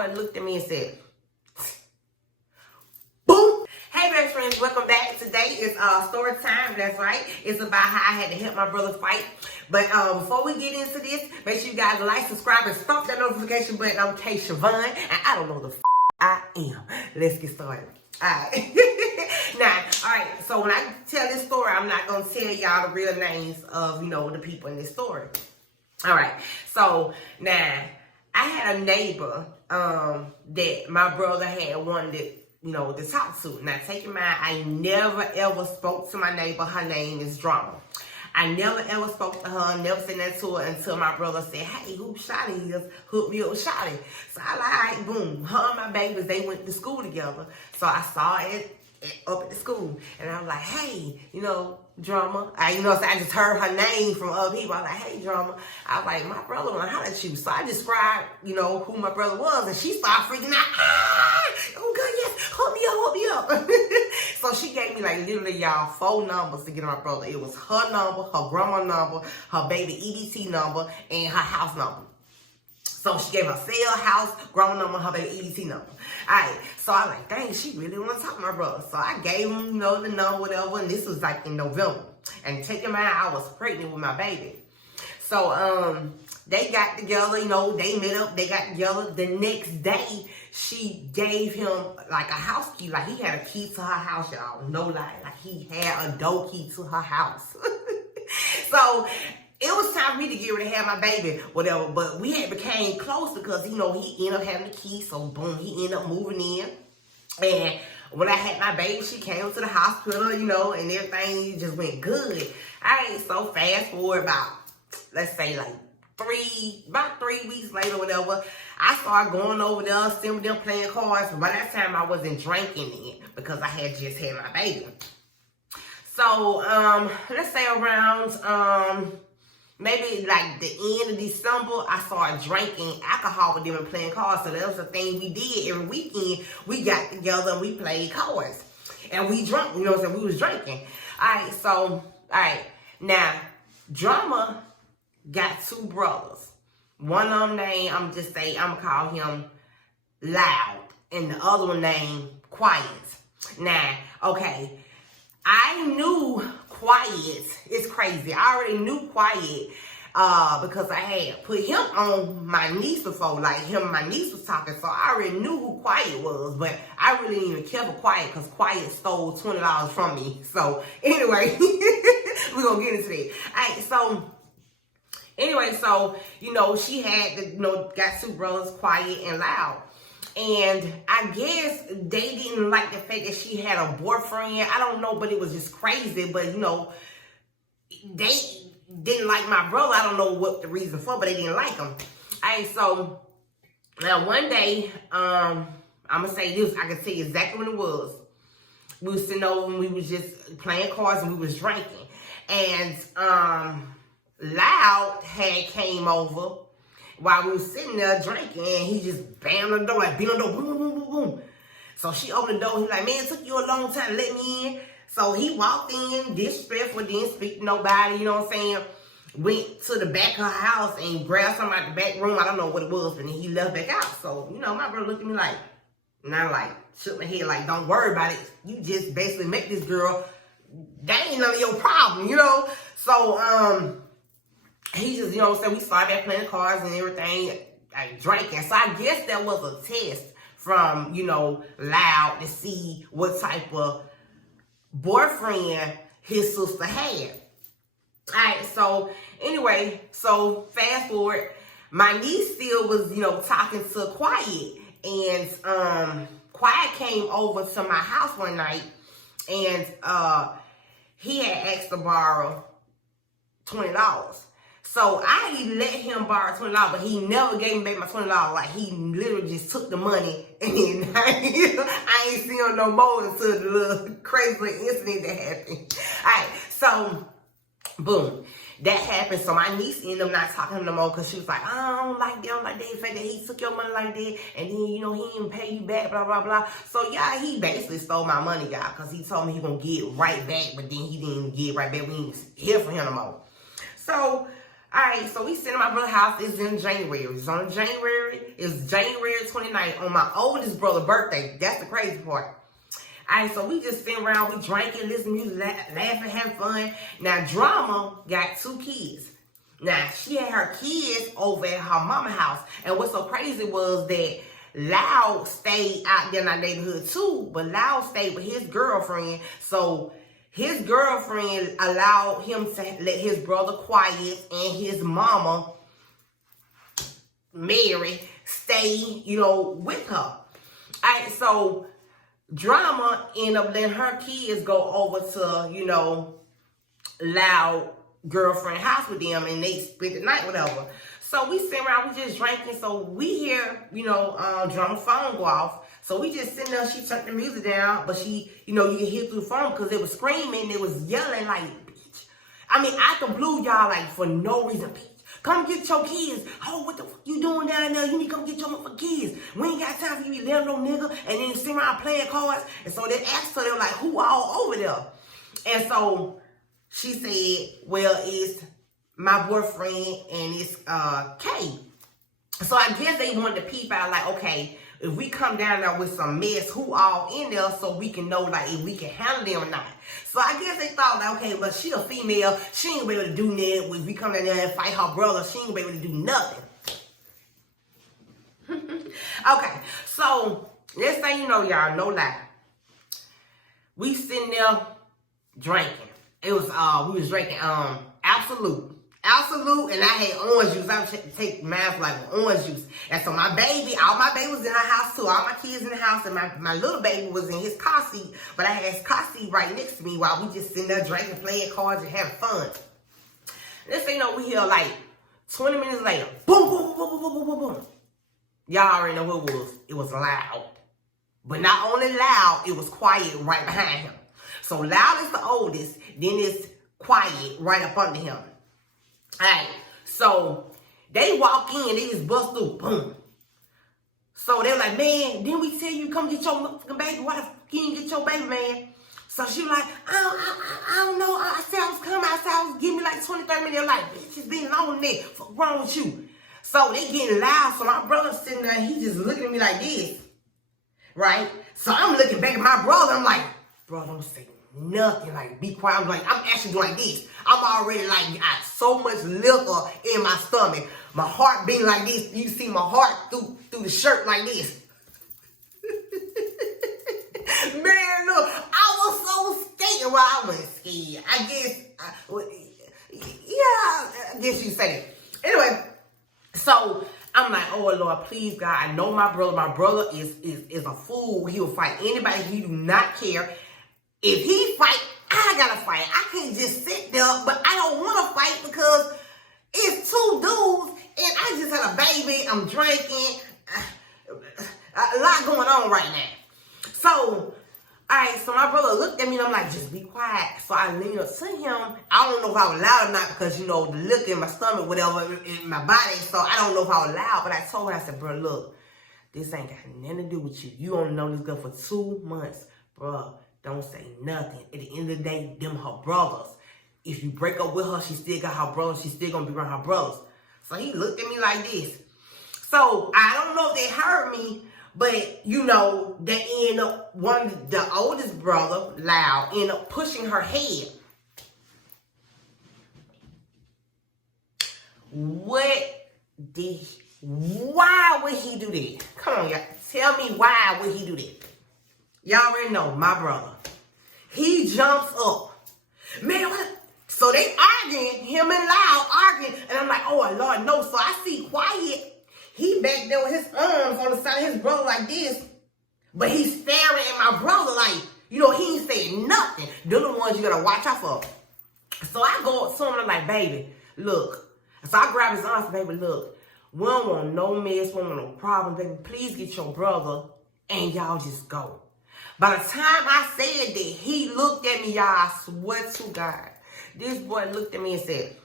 boy looked at me and said, boom. Hey, best friends, welcome back. Today is story time. That's right. It's about how I had to help my brother fight. But before we get into this, make sure you guys like, subscribe, and stomp that notification button. I'm K Siobhan, and I don't know the I am. Let's get started. Alright. Now, alright, so when I tell this story, I'm not going to tell y'all the real names of, the people in this story. Alright, so now, I had a neighbor that my brother had wanted to talk to. Now, take in mind, I never ever spoke to my neighbor. Her name is Drama. I never ever spoke to her, never said that to her until my brother said, hey, who Shotty is? Hook me up with Shotty. So I like, boom. Her and my babies, they went to school together. So I saw it up at the school. And I was like, hey, Drama. I just heard her name from other people. I was like, hey, Drama. I was like, my brother want to holler at you. So I described, who my brother was. And she started freaking out. Oh, God, yes. Hook me up. So she gave me, literally, y'all, 4 numbers to get my brother. It was her number, her grandma number, her baby EBT number, and her house number. So she gave her cell, house, grandma number, her baby EBT number. All right. So I was like, dang, she really want to talk to my brother. So I gave him, the number, whatever. And this was in November. And take in mind, I was pregnant with my baby. So they got together, they met up, they got together. The next day, she gave him a house key. He had a key to her house, y'all. No lie. He had a door key to her house. So it was time for me to get ready to have my baby, whatever. But we had became close because, he ended up having the key. So, boom, he ended up moving in. And when I had my baby, she came to the hospital, and everything just went good. All right, so fast forward about, let's say, about 3 weeks later, whatever, I started going over there, sitting with them playing cards. But by that time, I wasn't drinking it because I had just had my baby. So, let's say around, maybe the end of December, I started drinking alcohol with them and playing cards. So that was the thing we did every weekend. We got together and we played cards. And we drunk, we was drinking. Alright, so, alright. Now, Drama got 2 brothers. One of them named, I'm gonna call him Loud. And the other one named Quiet. Now, okay, I knew Quiet. It's crazy. I already knew Quiet because I had put him on my niece before. Him and my niece was talking, so I already knew who Quiet was. But I really didn't even care for Quiet because Quiet stole $20 from me. So anyway, we're gonna get into that. All right, so anyway, so she had got 2 brothers, Quiet and Loud. And I guess they didn't like the fact that she had a boyfriend. I don't know, but it was just crazy. But, they didn't like my brother. I don't know what the reason for, but they didn't like him. All right, so now one day, I'm going to say this. I can tell you exactly when it was. We was sitting over and we was just playing cards and we was drinking. And Loud had came over while we was sitting there drinking, and he just bammed the door, beat on the door, boom, boom, boom, boom, boom. So she opened the door, he like, man, it took you a long time to let me in. So he walked in, disrespectful, didn't speak to nobody, you know what I'm saying? Went to the back of her house and grabbed something out the back room. I don't know what it was, but then he left back out. So, my brother looked at me and I shook my head don't worry about it. You just basically met this girl. That ain't none of your problem, So, he just, we started back playing cards and everything, drinking. So I guess that was a test from, Loud to see what type of boyfriend his sister had. All right, so anyway, so fast forward, my niece still was, talking to Quiet. And Quiet came over to my house one night and he had asked to borrow $20. So I let him borrow $20, but he never gave me back my $20. He literally just took the money and then I ain't seen him no more until the little crazy little incident that happened. All right, so boom, that happened. So my niece ended up not talking to him no more because she was like, I don't like that. The fact that he took your money like that and then, he didn't pay you back, blah, blah, blah. So, yeah, he basically stole my money, y'all, because he told me he going to get right back, but then he didn't get right back. We didn't hear from him no more. So, Alright, so we sitting at my brother's house. It's in January. It's January 29th on my oldest brother's birthday. That's the crazy part. Alright, so we just sitting around, we drinking, listening to music, laughing, having fun. Now, Drama got 2 kids. Now, she had her kids over at her mama's house. And what's so crazy was that Loud stayed out there in our neighborhood too, but Loud stayed with his girlfriend. So his girlfriend allowed him to let his brother Quiet and his mama, Mary, stay, with her. All right, so Drama ended up letting her kids go over to, Loud girlfriend house with them, and they spent the night, whatever. So we sit around, we just drinking. So we hear, Drama phone go off. So we just sitting there, she turned the music down, but she, you can hear through the phone because it was screaming, it was yelling like, bitch. I mean, I can blue y'all like for no reason, bitch. Come get your kids. Oh, what the fuck you doing down there? You need to come get your motherfucking kids. We ain't got time for you to let no nigga. And then sit around playing cards. And so they asked her, they were like, who all over there? And so she said, well, it's my boyfriend and it's Kay. So I guess they wanted to peep out like, okay, if we come down there with some mess, who all in there so we can know like if we can handle them or not. So I guess they thought like, okay, but she a female, she ain't be able to do nothing. If we come down there and fight her brother, she ain't be able to do nothing. Okay, so next thing you know, y'all, no lie. We sitting there drinking. It was we was drinking Absolute, and I had orange juice. I would take mine like orange juice. And so all my baby was in our house too. All my kids in the house, and my little baby was in his car seat. But I had his car seat right next to me while we just sitting there drinking, playing cards, and having fun. This thing over here, like 20 minutes later, boom, boom, boom, boom, boom, boom, boom, boom. Y'all already know who it was. It was Loud. But not only Loud, it was Quiet right behind him. So Loud is the oldest, then it's Quiet right up under him. Alright, so they walk in, they just bust through, boom. So they were like, man, didn't we tell you come get your motherfucking baby? Why the fuck you didn't get your baby, man? So she was like, I don't know. I said I was coming. I said I was giving me like 20, 30 minutes. They're like, bitch, it's been long there. What's wrong with you? So they getting loud. So my brother's sitting there, he just looking at me like this. Right? So I'm looking back at my brother. I'm like, bro, don't say nothing. Like, be quiet. I'm actually doing like this. I'm already like, got so much liquor in my stomach. My heart beating like this. You see my heart through the shirt like this. Man, look, I was so scared. Well, I wasn't scared. I guess you say it. Anyway, so I'm like, oh Lord, please God, I know my brother. My brother is a fool. He will fight anybody. He do not care. If he fight, I gotta fight. I can't just sit there, but I don't want to fight because it's 2 dudes and I just had a baby. I'm drinking. A lot going on right now. So, alright, so my brother looked at me and I'm like, just be quiet. So I leaned up to him. I don't know if I was loud or not because, the liquor in my stomach, whatever, in my body. So I don't know if I was loud, but I told her, I said, bro, look, this ain't got nothing to do with you. You only know this girl for 2 months. Bro, don't say nothing. At the end of the day, them her brothers. If you break up with her, she still got her brothers. She still gonna be around her brothers. So he looked at me like this. So I don't know if they heard me, but, they end up, the oldest brother, Loud, end up pushing her head. Why would he do that? Come on, y'all. Tell me why would he do that? Y'all already know, my brother. He jumps up. Man, what? So they arguing, him and Loud arguing, and I'm like, oh, Lord, no. So I see Quiet. He back there with his arms on the side of his brother like this. But he's staring at my brother like, he ain't saying nothing. They're the ones you gotta watch out for. So I go up to him and I'm like, baby, look. So I grab his arms, baby, look. We don't want no mess, we don't want no problem, baby. Please get your brother and y'all just go. By the time I said that, he looked at me, y'all, I swear to God. This boy looked at me and said,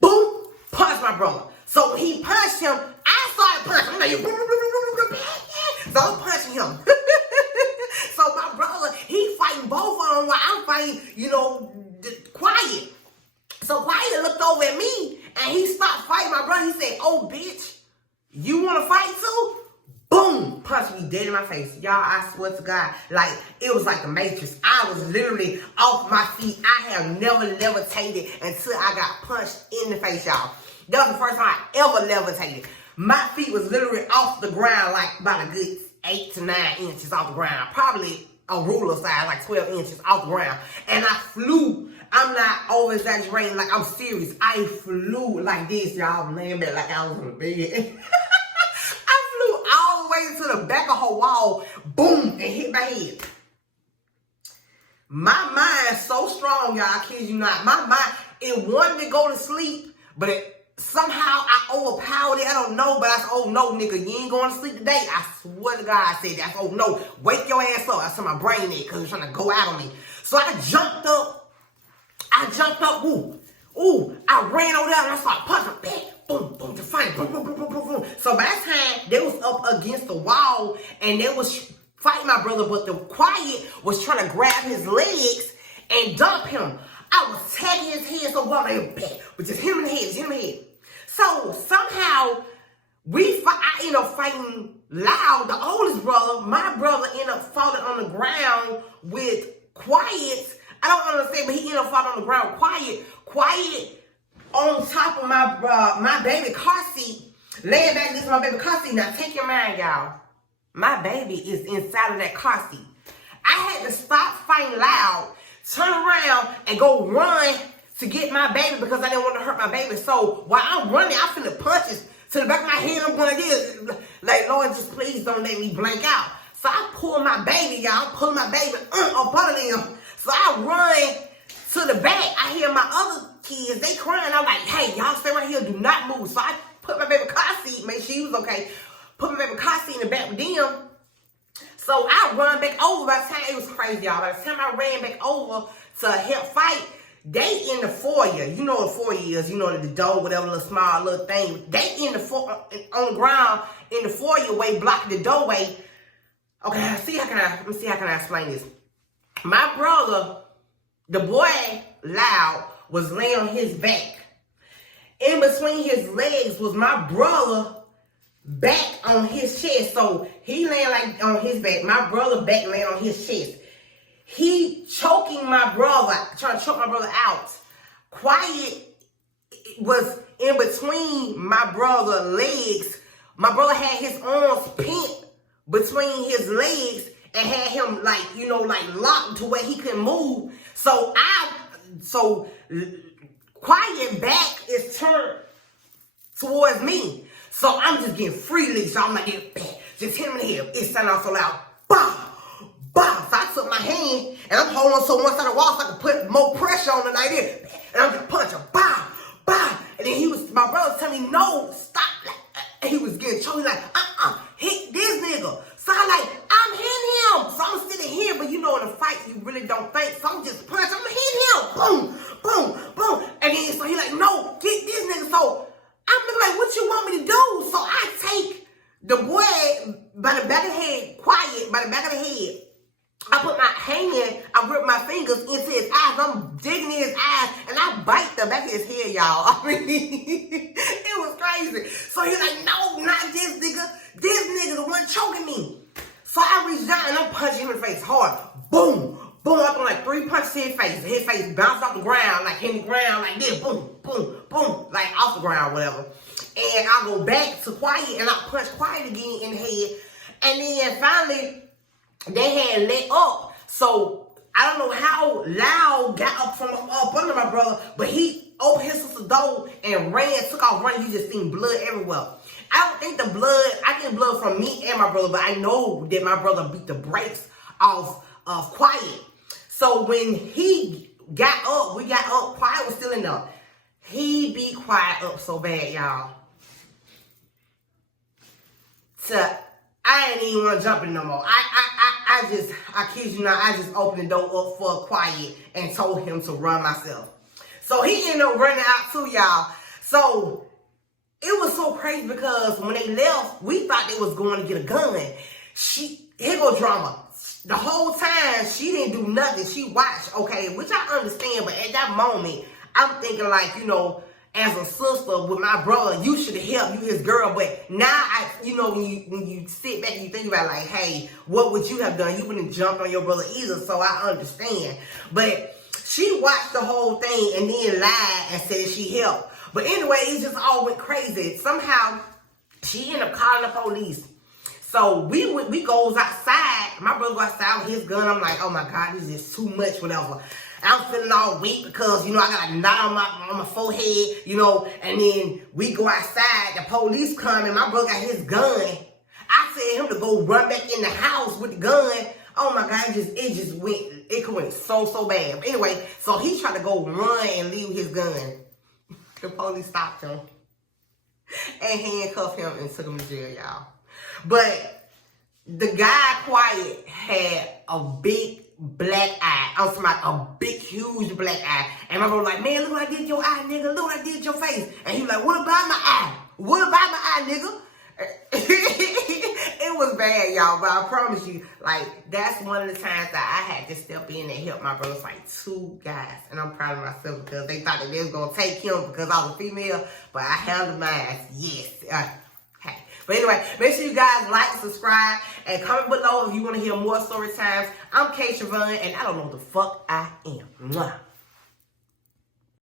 boom, punch my brother. So when he punched him, I started punching. I'm like, so I'm punching him. So my brother, he fighting both of them while I'm fighting, Quiet. So Quiet looked over at me and he stopped fighting my brother. He said, "Oh, bitch, you want to fight too?" Boom, punched me dead in my face. Y'all, I swear to God, like, it was like the Matrix. I was literally off my feet. I have never levitated until I got punched in the face, y'all. That was the first time I ever levitated. My feet was literally off the ground, like about a good 8 to 9 inches off the ground. Probably a ruler size, like 12 inches off the ground. And I flew. I'm not over exaggerating, like I'm serious. I flew like this, y'all. I'm laying back like I was in the bed. All the way to the back of her wall, boom, and hit my head. My mind so strong, y'all, I kid you not. My mind, it wanted to go to sleep, but somehow I overpowered it. I don't know, but I said, "Oh no, nigga, you ain't going to sleep today." I swear to God, I said that. "Oh no, wake your ass up." I said my brain there because it's trying to go out on me. So I jumped up, I ran over there and I started punching back. Boom, boom, to fight, boom, boom, boom, boom, boom, boom. So by the time they was up against the wall and they was fighting my brother, but the Quiet was trying to grab his legs and dump him. I was tagging his head so one of back, but just him in the head, So somehow I ended up fighting loud. The oldest brother, my brother, ended up falling on the ground with Quiet. I don't understand, but he ended up falling on the ground. Quiet on top of my baby car seat, laying back against my baby car seat. Now take your mind, y'all. My baby is inside of that car seat. I had to stop fighting loud, turn around, and go run to get my baby because I didn't want to hurt my baby. So while I'm running, I'm finna punches to the back of my head. I'm going like this, like, "Lord, just please don't let me blank out." So I pull my baby, y'all. Pull my baby up under them. So I run to the back. I hear my other kids, they crying. I'm like, "Hey, y'all stay right here. Do not move." So I put my baby car seat, make sure she was okay. Put my baby car seat in the back with them. So I run back over. By the time, it was crazy, y'all. By the time I ran back over to help fight, they in the foyer. You know what the foyer is. You know the door, whatever, little small little thing. They in the on the ground in the foyer way, blocking the doorway. Okay, let me see how can I explain this. My brother, the boy Loud, was laying on his back. In between his legs was my brother back on his chest. So he laying like on his back. My brother back laying on his chest. He choking my brother, trying to choke my brother out. Quiet was in between my brother's legs. My brother had his arms pinned between his legs and had him like locked to where he couldn't move. So Quiet back is turned towards me. So I'm just getting freely. So I'm like, just hit him in the head. It sounded so loud. Bah! Bah! So I took my hand and I'm holding on to one side of the wall so I can put more pressure on it like this. And I'm just punching. Bah! Bah! And then my brother was telling me, "No, stop." And he was getting choked. He's like, hit this nigga. So I'm hitting him. So I'm sitting here, but in a fight, you really don't think. So I'm just punching. I'm hitting him. Boom, boom, boom. And then so he's like, "No, get this nigga." So I'm like, "What you want me to do?" So I take the boy by the back of the head, Quiet, by the back of the head. I put my hand, I grip my fingers into his eyes. I'm digging in his eyes, and I bite the back of his head, y'all. I mean, it was crazy. So he's like, "No, not this nigga. This nigga the one choking me." So I reached down and I punched him in the face hard. Boom, boom. I threw like 3 punches to his face. His face bounced off the ground, like hitting the ground like this. Boom, boom, boom, like off the ground, whatever. And I go back to Quiet and I punch Quiet again in the head. And then finally, they had let up. So I don't know how Loud got up from up under my brother, but he opened his sister's door and took off running. You just seen blood everywhere. I don't think I get blood from me and my brother, but I know that my brother beat the brakes off of Quiet. So when he got up, we got up, Quiet was still in there. He beat Quiet up so bad, y'all. I ain't even want to jump in no more. I kid you not, I just opened the door up for Quiet and told him to run myself. So he ended up running out too, y'all. So it was so crazy because when they left, we thought they was going to get a gun. Here go drama. The whole time, she didn't do nothing. She watched, okay, which I understand, but at that moment, I'm thinking like, you know, as a sister with my brother, you should have helped you his girl. But now when you sit back and you think about like, hey, what would you have done? You wouldn't jump on your brother either, so I understand. But she watched the whole thing and then lied and said she helped. But anyway, it just all went crazy. Somehow she ended up calling the police. So we goes outside. My brother goes outside with his gun. I'm like, oh my God, this is just too much, whatever. I'm feeling all weak because, you know, I got a knot on my forehead, you know, and then we go outside, the police come, and my brother got his gun. I said him to go run back in the house with the gun. Oh my God, it went so bad. But anyway, so he tried to go run and leave his gun. The police stopped him and handcuffed him and took him to jail, y'all. But the guy quiet had a big black eye. I'm talking about a big, huge black eye. And my brother like, man, look what I did to your eye, nigga. Look what I did to your face. And he was like, what about my eye? What about my eye, nigga? It was bad, y'all, but I promise you, like, that's one of the times that I had to step in and help my brother fight 2 guys. And I'm proud of myself because they thought that they was going to take him because I was a female, but I handled mine. Yes. Hey. But anyway, make sure you guys like, subscribe, and comment below if you want to hear more story times. I'm K. Siobhan, and I don't know what the fuck I am. Mwah.